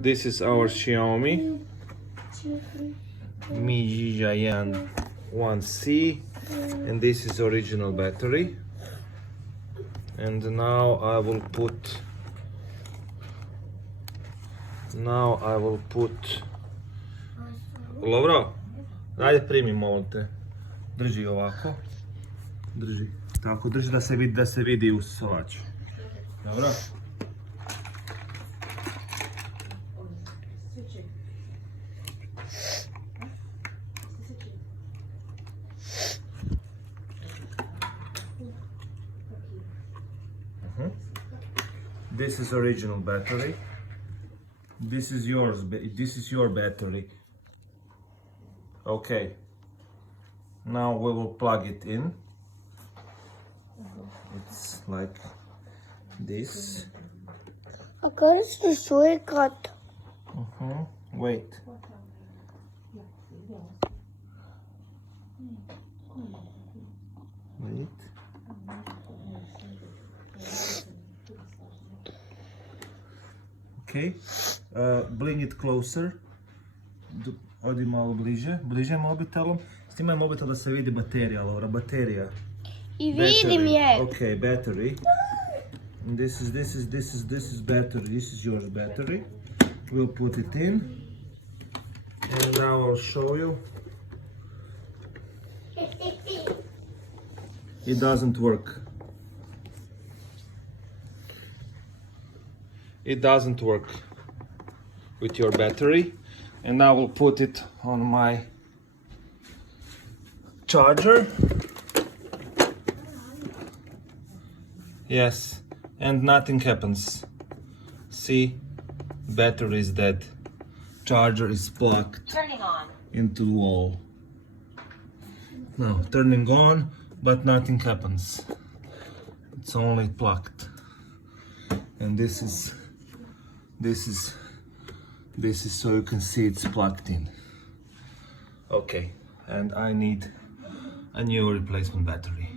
This is our Xiaomi Mijija 1C, and this is original battery. And now I will put Lovro, ajde primi, molim te. Drži ovako. Drži. Tako, drži da se vidi usisavač. Dobro? This is original battery. This is yours. This is your battery. Okay. Now we will plug it in. It's like this. I got the shortcut. Wait. Wait. Okay. Bring it closer. Odi malo bliže mobitelom. Snimaj mobitel da se vidi baterija, Laura, baterija. I vidim je. Okay, battery. And this is battery. This is your battery. We'll put it in. And now I'll show you. It doesn't work. It doesn't work with your battery. And now we'll put it on my charger. Yes, and nothing happens. See, battery is dead. Charger is plugged into the wall. Now turning on, but nothing happens. It's only plugged. And this is so you can see it's plugged in. Okay, and I need a new replacement battery.